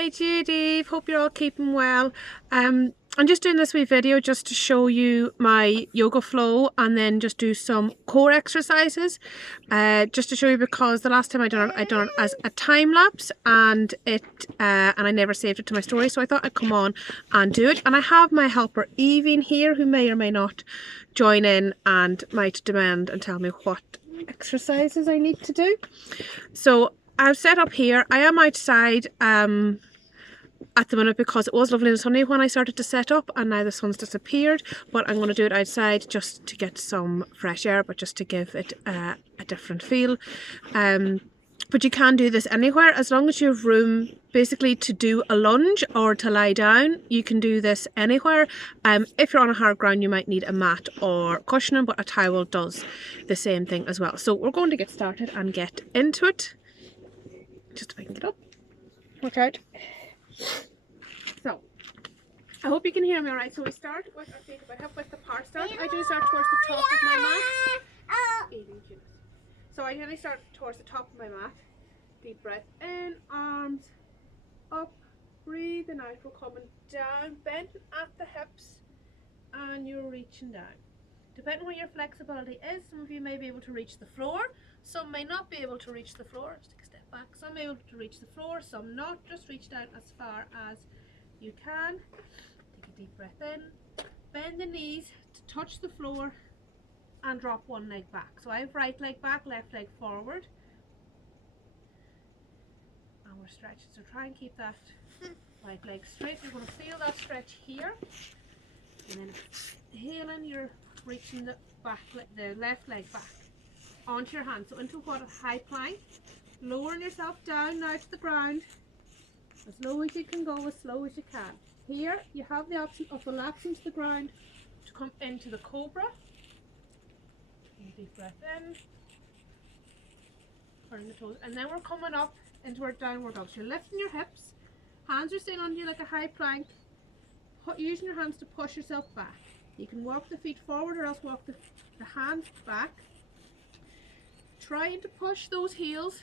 Hi Judy, hope you're all keeping well. I'm just doing this wee video just to show you my yoga flow and then just do some core exercises. Just to show you, because the last time I done it as a time lapse and I never saved it to my story, so I thought I'd come on and do it. And I have my helper Evie here, who may or may not join in and might demand and tell me what exercises I need to do. So I've set up here. I am outside at the minute because it was lovely and sunny when I started to set up, and now the sun's disappeared, but I'm going to do it outside just to get some fresh air, but just to give it a different feel. But you can do this anywhere as long as you have room basically to do a lunge or to lie down. You can do this anywhere. If you're on a hard ground, you might need a mat or cushioning, but a towel does the same thing as well. So we're going to get started and get into it. Just if I can get up. Watch out. So, I hope you can hear me alright. So we start with our feet by hip width apart start. I do start towards the top of my mat. So I usually start towards the top of my mat. Deep breath in, arms up, breathing out. We're coming down, bent at the hips, and you're reaching down. Depending on what your flexibility is, some of you may be able to reach the floor, some may not be able to reach the floor. Just take a step back. Some may be able to reach the floor, some not. Just reach down as far as you can. Take a deep breath in, bend the knees to touch the floor, and drop one leg back. So I have right leg back, left leg forward, and we're stretching. So try and keep that right leg straight. You're going to feel that stretch here, and then exhaling, you're reaching the left leg back onto your hand. So into what, a high plank, lowering yourself down now to the ground, as low as you can go, as slow as you can. Here you have the option of relaxing to the ground to come into the cobra. Deep breath in, turn the toes, and then we're coming up into our downward dog. So you're lifting your hips, hands are staying on you like a high plank, using your hands to push yourself back. You can walk the feet forward or else walk the hands back, trying to push those heels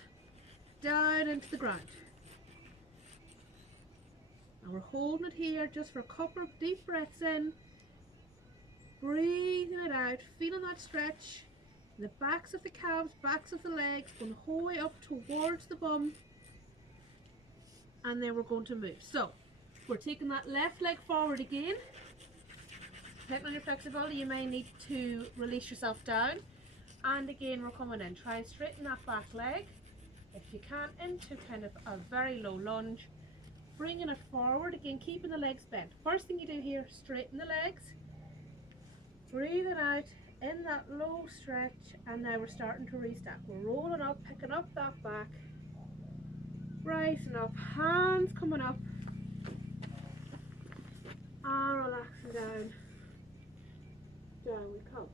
down into the ground. And we're holding it here just for a couple of deep breaths in, breathing it out, feeling that stretch in the backs of the calves, backs of the legs, going the whole way up towards the bum, and then we're going to move. So we're taking that left leg forward again. Depending on your flexibility, you may need to release yourself down, and again we're coming in. Try and straighten that back leg if you can into kind of a very low lunge, bringing it forward again, keeping the legs bent. First thing you do here, straighten the legs, breathe it out in that low stretch, and now we're starting to restack. We're rolling up, picking up that back, rising up, hands coming up, and relaxing down. Down we come.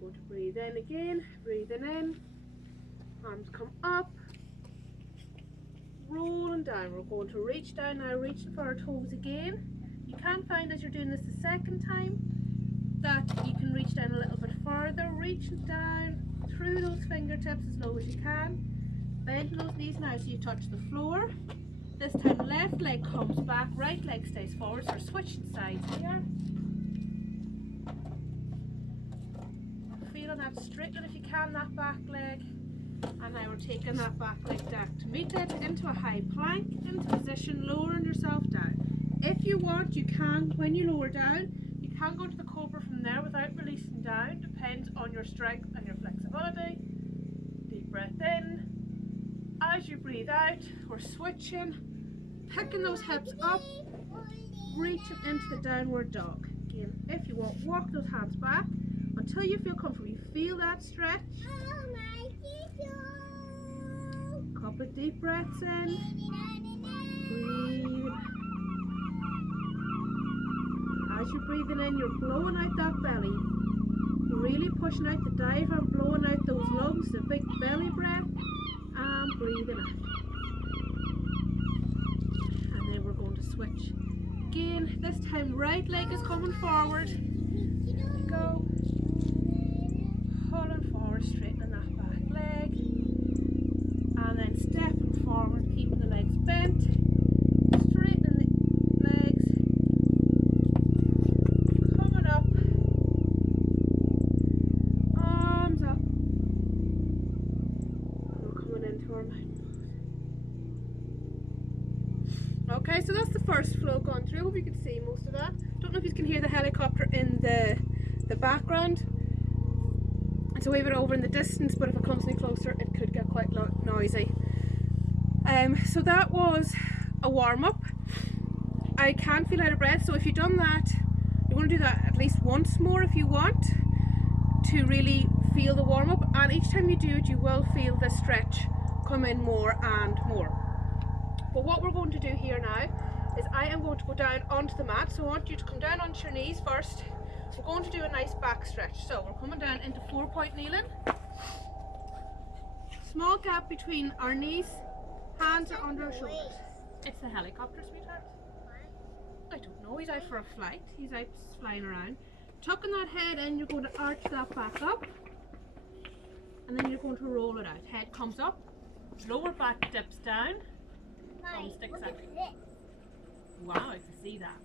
Going to breathe in again, breathing in, arms come up, rolling down. We're going to reach down now, reaching for our toes again. You can find as you're doing this the second time that you can reach down a little bit further, reaching down through those fingertips as low as you can, bending those knees now so you touch the floor. This time left leg comes back, right leg stays forward, so we're switching sides here. Feeling that straightening if you can, that back leg, and now we're taking that back leg down to meet it into a high plank, into position, lowering yourself down. If you want, you can, when you lower down, you can go to the cobra from there without releasing down. Depends on your strength and your flexibility. Deep breath in. As you breathe out, we're switching, picking those hips up, reaching into the downward dog. Again, if you want, walk those hands back until you feel comfortable. You feel that stretch. Couple of deep breaths in. Breathe. As you're breathing in, you're blowing out that belly. You're really pushing out the diaphragm, blowing out those lungs, the big belly breath, and breathing out. And then we're going to switch again. This time right leg is coming forward. Here we go. Pulling forward, straightening that back leg. And then stepping forward, keeping the legs bent. more mine. Okay, so that's the first flow gone through. Hope you can see most of that. Don't know if you can hear the helicopter in the background. It's a wee bit over in the distance, but if it comes any closer, it could get quite noisy. So that was a warm-up. I can feel out of breath, so if you've done that, you want to do that at least once more if you want to really feel the warm-up, and each time you do it you will feel the stretch come in more and more. But what we're going to do here now is I am going to go down onto the mat, so I want you to come down onto your knees first. We're going to do a nice back stretch, so we're coming down into 4-point kneeling. Small gap between our knees, hands are under our shoulders. It's the helicopter, sweetheart. I don't know, he's out for a flight, he's out flying around. Tucking that head in, you're going to arch that back up, and then you're going to roll it out. Head comes up, lower back dips down, thumb sticks out. Wow, I can see that.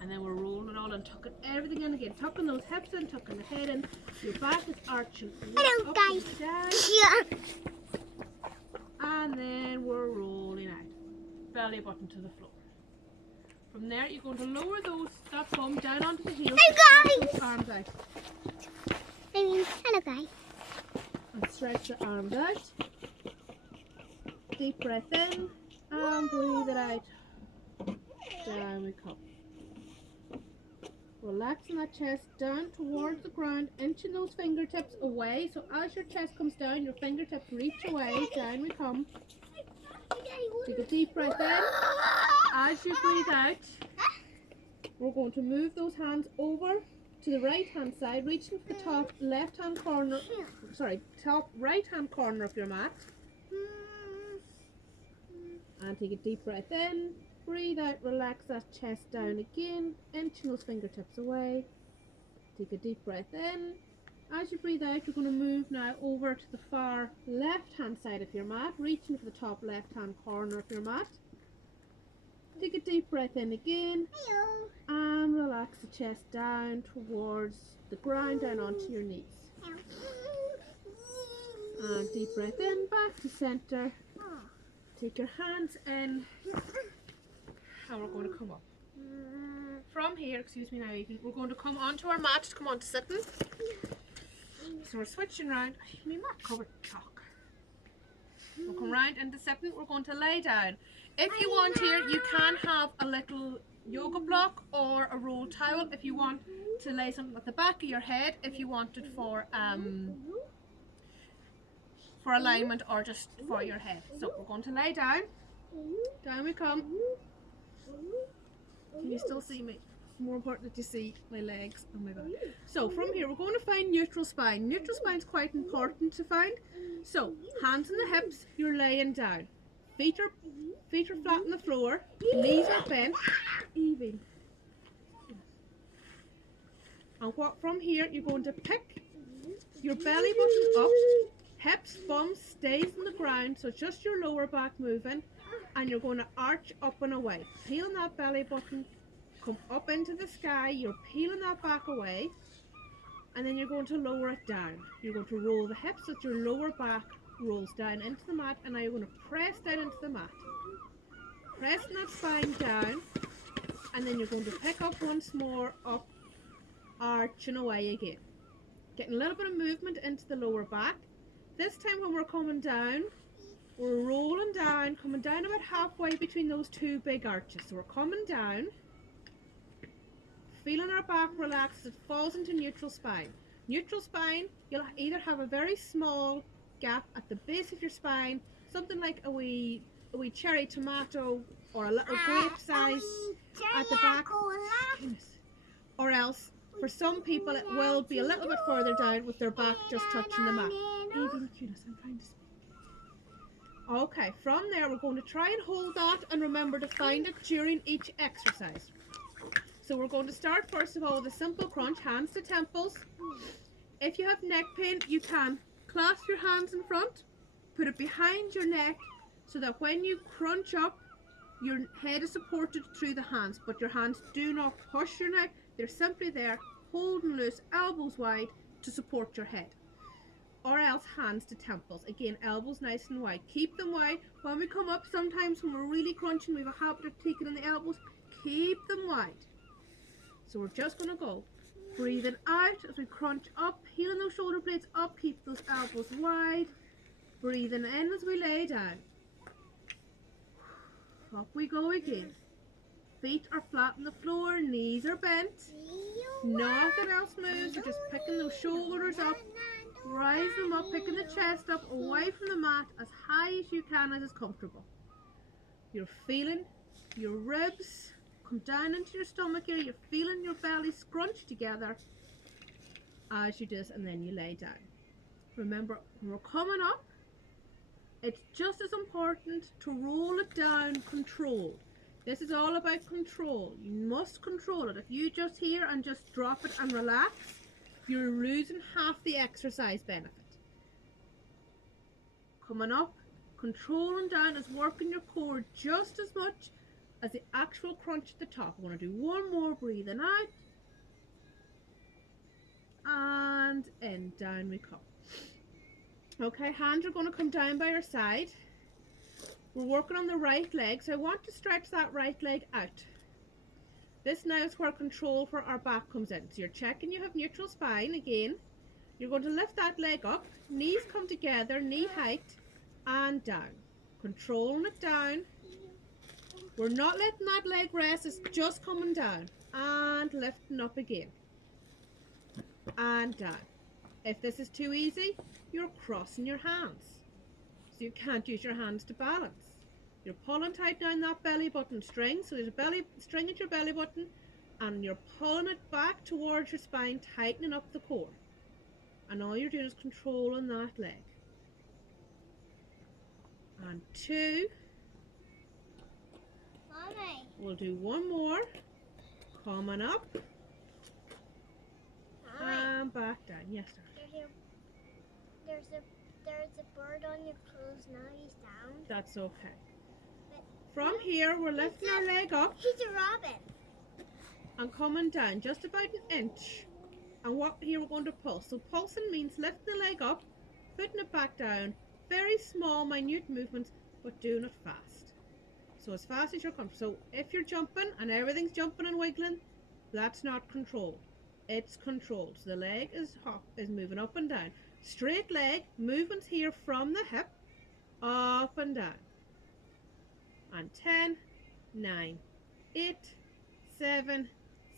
And then we're rolling it all and tucking everything in again. Tucking those hips in, tucking the head in. Your back is arching. Hello guys. Down. And then we're rolling out. Belly button to the floor. From there, you're going to lower that thumb down onto the heels. Hello guys. Arms out. Hello guys. And stretch the arms out. Deep breath in. And breathe it out. Down we come. Relaxing that chest down towards the ground, inching those fingertips away. So as your chest comes down, your fingertips reach away. Down we come. Take a deep breath in. As you breathe out, we're going to move those hands over to the right hand side, reaching for the top left hand corner, top right hand corner of your mat. And take a deep breath in. Breathe out, relax that chest down again, inching those fingertips away. Take a deep breath in. As you breathe out, you're going to move now over to the far left hand side of your mat, reaching for the top left hand corner of your mat. Take a deep breath in again. Hello. And relax the chest down towards the ground, down onto your knees. And deep breath in, back to center. Take your hands in. And we're going to come up. From here, excuse me now Evie, we're going to come onto our mat, come on to sitting. So we're switching round. My mat covered chalk. We'll come round into sitting, we're going to lay down. If you want here, you can have a little yoga block or a roll towel if you want to lay something at the back of your head, if you want it for alignment or just for your head. So we're going to lay down. Down we come. Can you still see me? It's more important that you see my legs and my back. So from here we're going to find neutral spine. Neutral spine is quite important to find. So hands on the hips, you're laying down. Feet are flat on the floor, knees are bent. Evie. And what from here you're going to pick your belly button up, hips, bum stays on the ground, so just your lower back moving. And you're going to arch up and away. Peeling that belly button, come up into the sky, you're peeling that back away, and then you're going to lower it down. You're going to roll the hips so that your lower back rolls down into the mat, and now you're going to press down into the mat. Pressing that spine down, and then you're going to pick up once more, up, arching away again. Getting a little bit of movement into the lower back. This time when we're coming down, we're rolling down, coming down about halfway between those two big arches. So we're coming down, feeling our back relax as it falls into neutral spine. Neutral spine, you'll either have a very small gap at the base of your spine, something like a wee cherry tomato or a little grape size at the back, or else for some people it will be a little bit further down with their back just touching the mat. I'm trying to speak. Okay, from there we're going to try and hold that and remember to find it during each exercise. So we're going to start first of all with a simple crunch, hands to temples. If you have neck pain, you can clasp your hands in front, put it behind your neck so that when you crunch up, your head is supported through the hands, but your hands do not push your neck. They're simply there, holding loose, elbows wide to support your head. or else hands to temples. Again, elbows nice and wide. Keep them wide. When we come up, sometimes when we're really crunching, we have a habit of taking in the elbows. Keep them wide. So we're just going to go breathing out as we crunch up, heeling those shoulder blades up, keep those elbows wide. Breathing in as we lay down. Up we go again. Feet are flat on the floor, knees are bent. Nothing else moves. You're just picking those shoulders up, rise them up, picking the chest up away from the mat as high as you can, as is comfortable. You're feeling your ribs come down into your stomach here. You're feeling your belly scrunch together as you do this, and then you lay down. Remember, when we're coming up, it's just as important to roll it down controlled. This is all about control. You must control it. If you just here and just drop it and relax, you're losing half the exercise benefit. Coming up, controlling down is working your core just as much as the actual crunch at the top. I'm going to do one more, breathing out. And in, down we come. Okay, hands are going to come down by your side. We're working on the right leg, so I want to stretch that right leg out. This now is where control for our back comes in. So you're checking you have neutral spine again. You're going to lift that leg up, knees come together, knee height, and down. Controlling it down. We're not letting that leg rest, it's just coming down. And lifting up again. And down. If this is too easy, you're crossing your hands. So you can't use your hands to balance. You're pulling tight down that belly button string. So there's a belly string at your belly button, and you're pulling it back towards your spine, tightening up the core. And all you're doing is controlling that leg. And 2. Mommy. We'll do one more. Coming up. Mommy. And back down. Yes, sir. There's a bird on your clothes. Now he's down. That's okay. But From here, we're lifting our leg up he's a robin. and coming down just about an inch. And what here we're going to pulse. So pulsing means lifting the leg up, putting it back down. Very small, minute movements, but doing it fast. So as fast as you're comfortable. So if you're jumping and everything's jumping and wiggling, that's not controlled. It's controlled. So the leg is moving up and down. Straight leg, movements here from the hip, up and down. And 10, 9, 8, 7,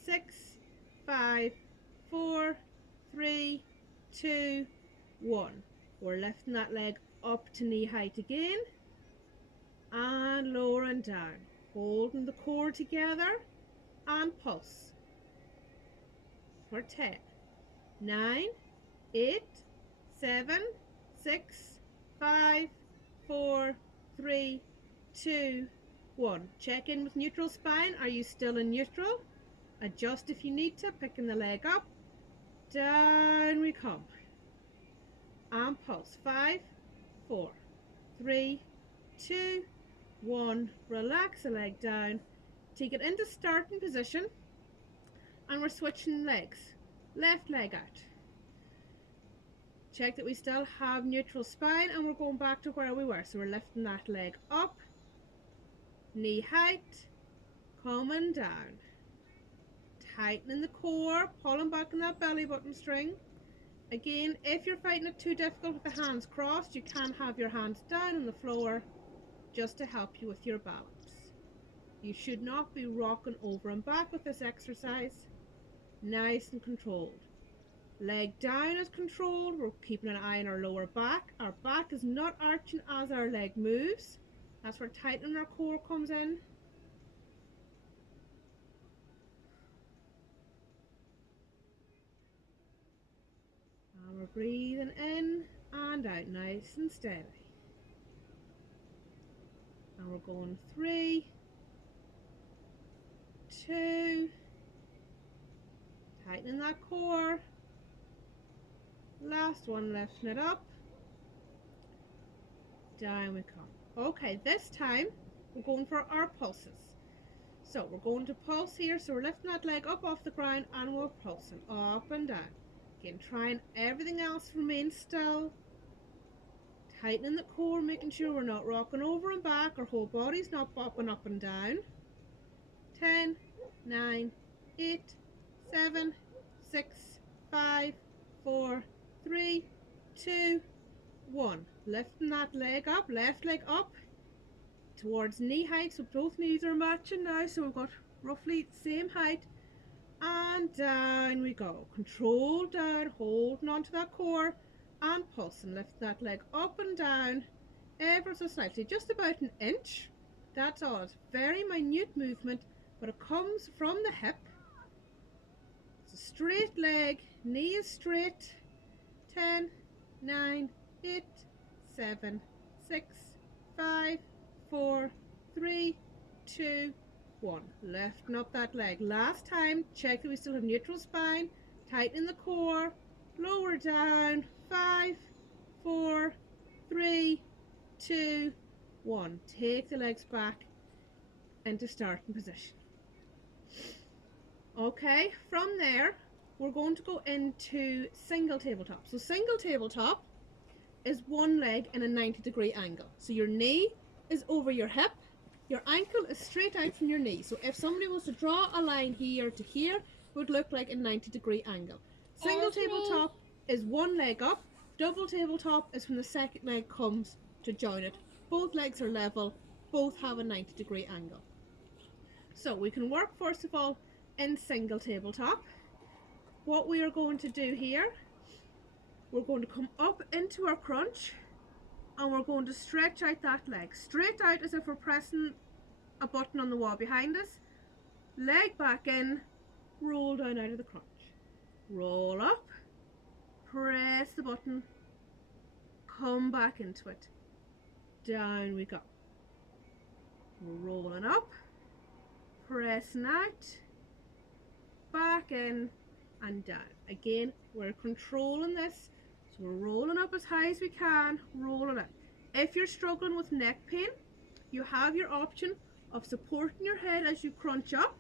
6, 5, 4, 3, 2, 1. We're lifting that leg up to knee height again. And lowering down. Holding the core together. And pulse. For 10, 9, 8, 7, 6, 5, 4, 3, 2, 1. Check in with neutral spine. Are you still in neutral? Adjust if you need to, picking the leg up. Down we come. And pulse. 5, 4, 3, 2, 1. Relax the leg down. Take it into starting position. And we're switching legs. Left leg out. Check that we still have neutral spine, and we're going back to where we were. So we're lifting that leg up, knee height, coming down. Tightening the core, pulling back on that belly button string. Again, if you're finding it too difficult with the hands crossed, you can have your hands down on the floor just to help you with your balance. You should not be rocking over and back with this exercise. Nice and controlled. Leg down is controlled. We're keeping an eye on our lower back. Our back is not arching as our leg moves. That's where tightening our core comes in. And we're breathing in and out nice and steady. And we're going 3, 2, tightening that core. Last one, lifting it up. Down we come. Okay, this time we're going for our pulses. So we're going to pulse here. So we're lifting that leg up off the ground and we're pulsing up and down. in. Trying everything else remain still. Tightening the core, making sure we're not rocking over and back, our whole body's not bopping up and down. 10, 9, 8, 7, 6, 5, 4, 3, 2, 1. Lifting that leg up, left leg up towards knee height, so both knees are matching now, so we've got roughly the same height. And down we go. Control down, holding onto that core and pulsing. Lift that leg up and down ever so slightly, just about an inch. That's all. It's very minute movement, but it comes from the hip. It's a straight leg, knee is straight. 10, 9, 8, 7, 6, 5, 4, 3, 2, 1. Lifting up that leg. Last time, check that we still have neutral spine. Tighten the core. Lower down. 5, 4, 3, 2, 1. Take the legs back into starting position. Okay, from there, we're going to go into single tabletop. So single tabletop is one leg in a 90-degree angle. So your knee is over your hip. Your ankle is straight out from your knee. So if somebody was to draw a line here to here, it would look like a 90-degree angle. Single tabletop is one leg up. Double tabletop is when the second leg comes to join it. Both legs are level. Both have a 90-degree angle. So we can work first of all in single tabletop. What we are going to do here, we're going to come up into our crunch and we're going to stretch out that leg. Straight out as if we're pressing a button on the wall behind us. Leg back in, roll down out of the crunch. Roll up, press the button, come back into it. Down we go. We're rolling up, pressing out, back in and down. Again, we're controlling this. So we're rolling up as high as we can, rolling up. If you're struggling with neck pain, you have your option of supporting your head as you crunch up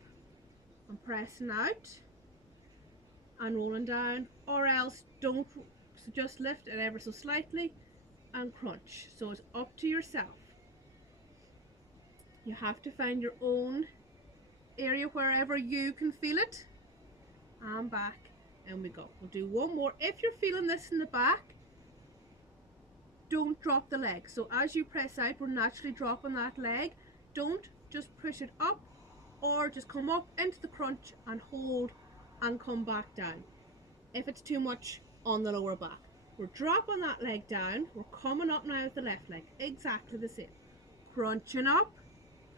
and pressing out and rolling down, or else don't, so just lift it ever so slightly and crunch. So it's up to yourself. You have to find your own area wherever you can feel it. And back, and we go. We'll do one more. If you're feeling this in the back, don't drop the leg. So as you press out, we're naturally dropping that leg. Don't just push it up, or just come up into the crunch and hold and come back down if it's too much on the lower back. We're dropping that leg down. We're coming up now with the left leg. Exactly the same. Crunching up,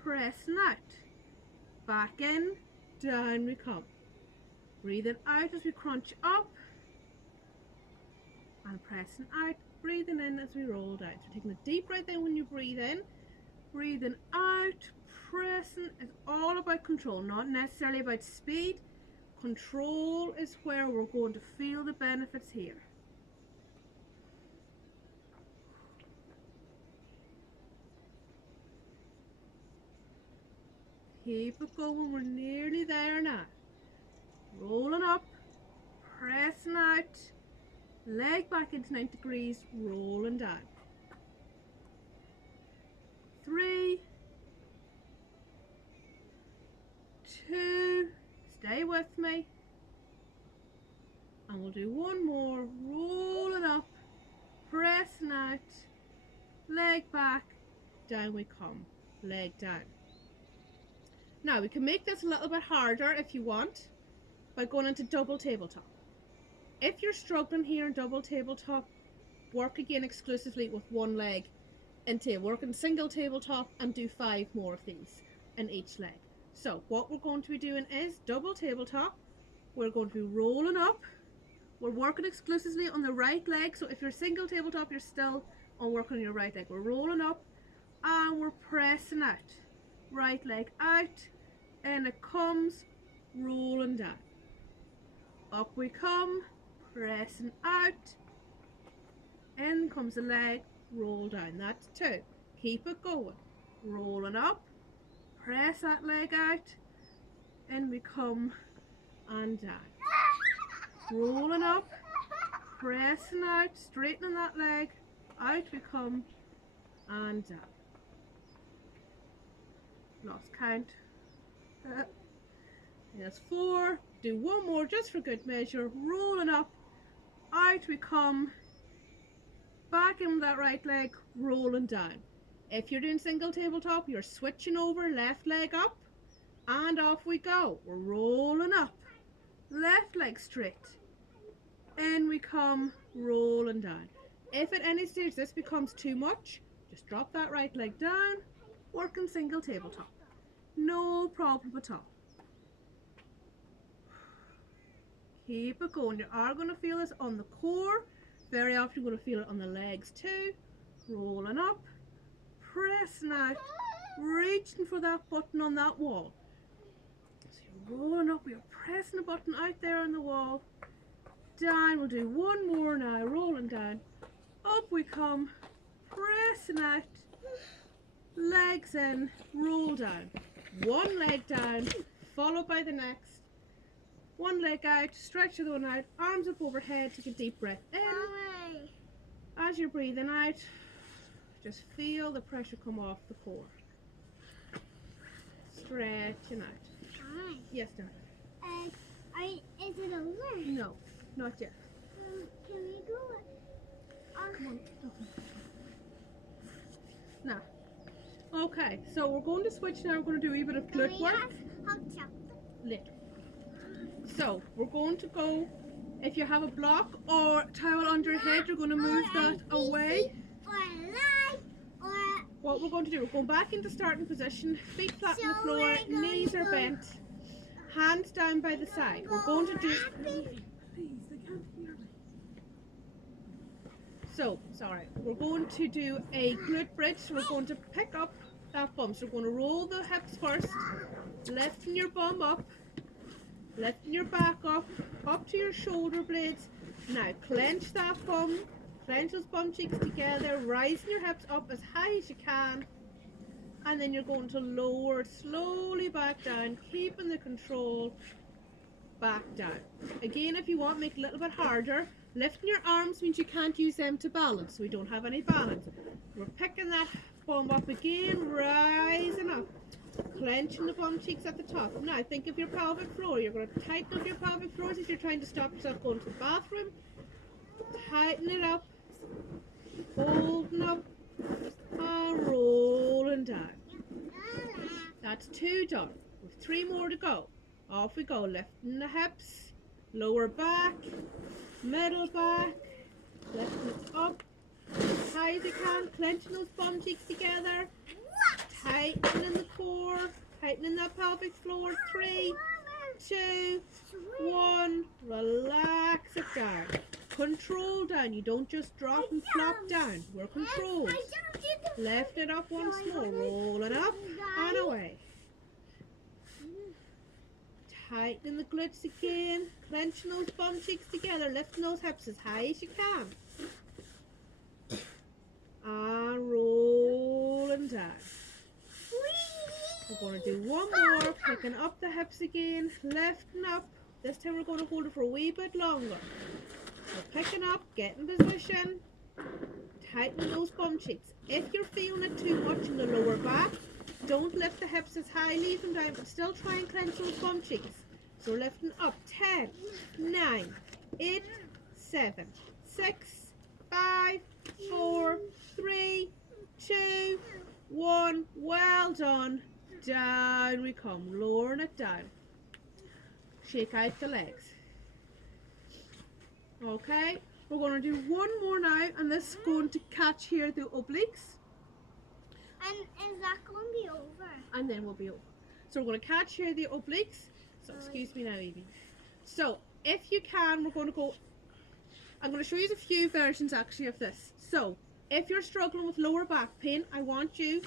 pressing out. Back in, down we come. Breathing out as we crunch up and pressing out, breathing in as we roll down. So taking a deep breath in when you breathe in, breathing out, pressing. It's all about control, not necessarily about speed. Control is where we're going to feel the benefits here. Keep it going, we're nearly there now. Rolling up, pressing out, leg back into 90 degrees, rolling down. 3, 2, stay with me. And we'll do one more, rolling up, pressing out, leg back, down we come, leg down. Now we can make this a little bit harder if you want, by going into double tabletop. If you're struggling here in double tabletop, work again exclusively with one leg into work in single tabletop and do 5 more of these in each leg. So what we're going to be doing is double tabletop. We're going to be rolling up. We're working exclusively on the right leg. So if you're single tabletop, you're still on working on your right leg. We're rolling up and we're pressing out. Right leg out, and it comes, rolling down. Up we come, pressing out, in comes the leg, roll down. That's 2. Keep it going. Rolling up, press that leg out, in we come and down. Rolling up, pressing out, straightening that leg, out we come, and down. Lost count. That's 4. Do one more just for good measure. Rolling up, out we come, back in with that right leg, rolling down. If you're doing single tabletop, you're switching over, left leg up, and off we go. We're rolling up, left leg straight, in we come, rolling down. If at any stage this becomes too much, just drop that right leg down, working single tabletop. No problem at all. Keep it going. You are going to feel this on the core. Very often you're going to feel it on the legs too. Rolling up, pressing out, reaching for that button on that wall. So you're rolling up, you're pressing the button out there on the wall. Down, we'll do one more now, rolling down. Up we come, pressing out, legs in, roll down. One leg down, followed by the next. One leg out, stretch the one out, arms up overhead, take a deep breath in. Mommy. As you're breathing out, just feel the pressure come off the core. Stretching out. Mommy. Yes, darling. Is it over? No, not yet. Can we go? Come on. Okay. Now, okay, so we're going to switch now. We're going to do a wee bit of glute work Hot chocolate. later. So we're going to go, if you have a block or towel under your head, you're going to move that away. Or a light, or What we're going to do, we're going back into starting position, feet flat on the So floor, we're going knees are to- bent, hands down by the side. We're going to do, happy. please, they can't hear me. So, sorry, we're going to do a glute bridge, so we're going to pick up that bum. So we're going to roll the hips first, lifting your bum up, lifting your back up to your shoulder blades. Now clench that bum, clench those bum cheeks together, rising your hips up as high as you can, and then you're going to lower slowly back down, keeping the control, back down. Again, if you want, make it a little bit harder. Lifting your arms means you can't use them to balance, so we don't have any balance. We're picking that bum up again, rising up. Clenching the bum cheeks at the top. Now think of your pelvic floor. You're going to tighten up your pelvic floor as if you're trying to stop yourself going to the bathroom. Tighten it up. Holding up. And rolling down. That's 2 done. With 3 more to go. Off we go. Lifting the hips. Lower back. Middle back. Lifting it up. As high as you can. Clenching those bum cheeks together. Tightening the core, tightening that pelvic floor. 3, 2, 1. Relax it down. Control down. You don't just drop and flop down. We're controlled. Lift it up once more. Roll it up and away. Tightening the glutes again. Clenching those bum cheeks together. Lifting those hips as high as you can. And rolling down. We're going to do one more, picking up the hips again, lifting up. This time we're going to hold it for a wee bit longer. So picking up, getting position, tightening those bum cheeks. If you're feeling it too much in the lower back, don't lift the hips as high, leave them down, but still try and clench those bum cheeks. So lifting up, 10, 9, 8, 7, 6, 5, 4, 3, 2, 1. Well done. Down we come, lowering it down. Shake out the legs. Okay, we're going to do one more now, and this is going to catch here the obliques. And is that going to be over? And then we'll be over. So we're going to catch here the obliques. So excuse me now, Evie. So if you can, we're going to go, I'm going to show you a few versions actually of this. So if you're struggling with lower back pain, I want you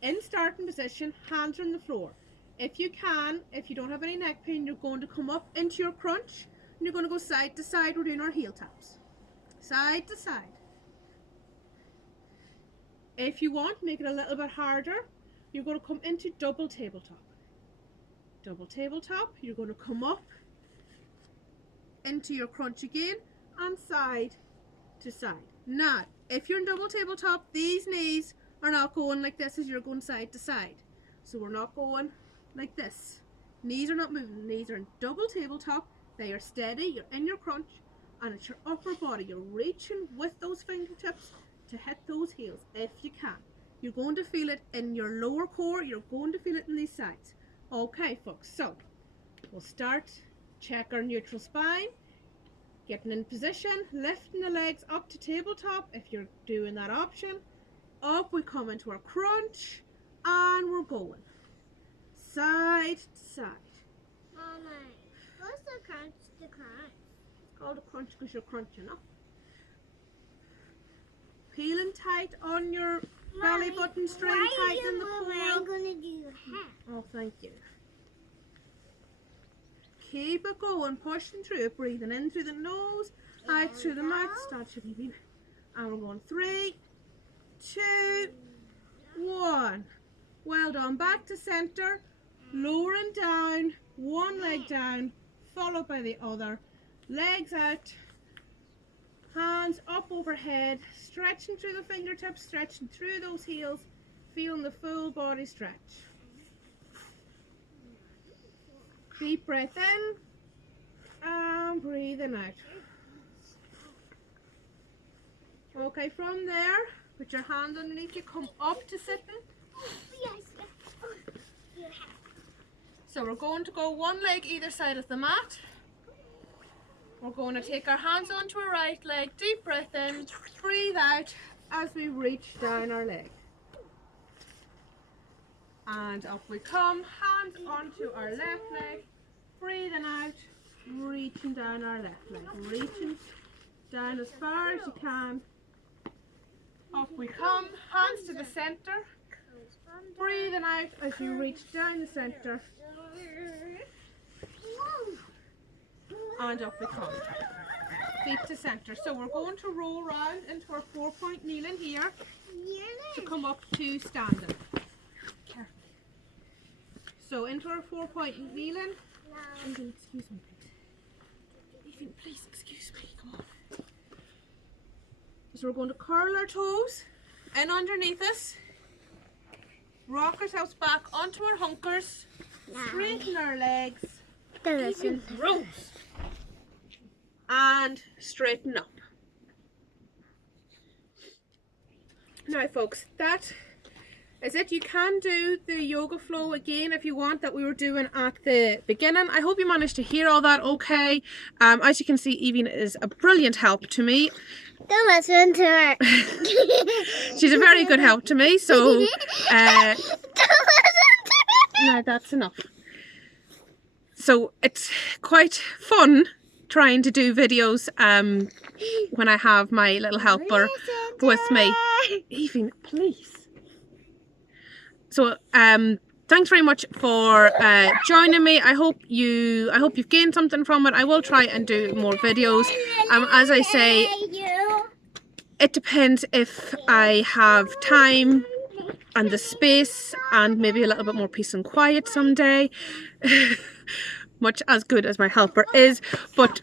in starting position, hands are on the floor. If you can, if you don't have any neck pain, you're going to come up into your crunch and you're going to go side to side. We're doing our heel taps. Side to side. If you want, make it a little bit harder. You're going to come into double tabletop. Double tabletop, you're going to come up into your crunch again and side to side. Now, if you're in double tabletop, these knees are not going like this as you're going side to side. So we're not going like this. Knees are not moving. Knees are in double tabletop. They are steady. You're in your crunch and it's your upper body. You're reaching with those fingertips to hit those heels if you can. You're going to feel it in your lower core. You're going to feel it in these sides. Okay, folks. So we'll start. Check our neutral spine. Getting in position, lifting the legs up to tabletop if you're doing that option. Up we come into our crunch and we're going side to side. Mama, what's the crunch? The crunch. It's called a crunch because you're crunching up. Peeling tight on your belly button, string tight in the core. I'm gonna do your hat. Oh, thank you. Keep it going, pushing through it, breathing in through the nose, out through the mouth. Start your breathing. And we're going 3, 2, 1. Well done. Back to center, lowering down, one leg down, followed by the other. Legs out, hands up overhead, stretching through the fingertips, stretching through those heels, feeling the full body stretch. Deep breath in and breathing out. Okay, from there, put your hand underneath you, come up to sitting. Yes. So we're going to go one leg either side of the mat. We're going to take our hands onto our right leg, deep breath in, breathe out as we reach down our leg. And up we come, hands onto our left leg, breathing out, reaching down our left leg, reaching down as far as you can. Up we come, hands to the center, breathing out as you reach down the center. And up we come, feet to center. So we're going to roll round into our 4-point kneeling here to come up to standing. So into our 4-point kneeling. Ethan, excuse me, please. Ethan, please excuse me. Come on. So we're going to curl our toes in underneath us. Rock ourselves back onto our hunkers. Straighten our legs. Even rose. And straighten up. Now, folks, that is it. You can do the yoga flow again if you want that we were doing at the beginning. I hope you managed to hear all that okay. As you can see, Evie is a brilliant help to me. Don't listen to her. She's a very good help to me. So Don't listen to her. no, that's enough. So it's quite fun trying to do videos when I have my little helper with me. Evie, please. So thanks very much for joining me. I hope you've gained something from it. I will try and do more videos. As I say, it depends if I have time and the space and maybe a little bit more peace and quiet someday. Much as good as my helper is, but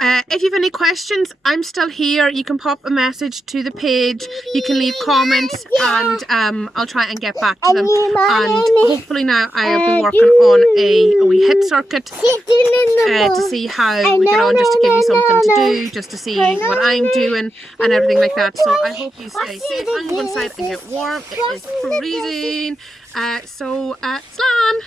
if you have any questions, I'm still here. You can pop a message to the page, you can leave comments, and I'll try and get back to them. And hopefully now I'll be working on a wee hit circuit to see how we get on, just to give you something to do, just to see what I'm doing and everything like that. So I hope you stay safe and go inside and get warm. It is freezing. Slán!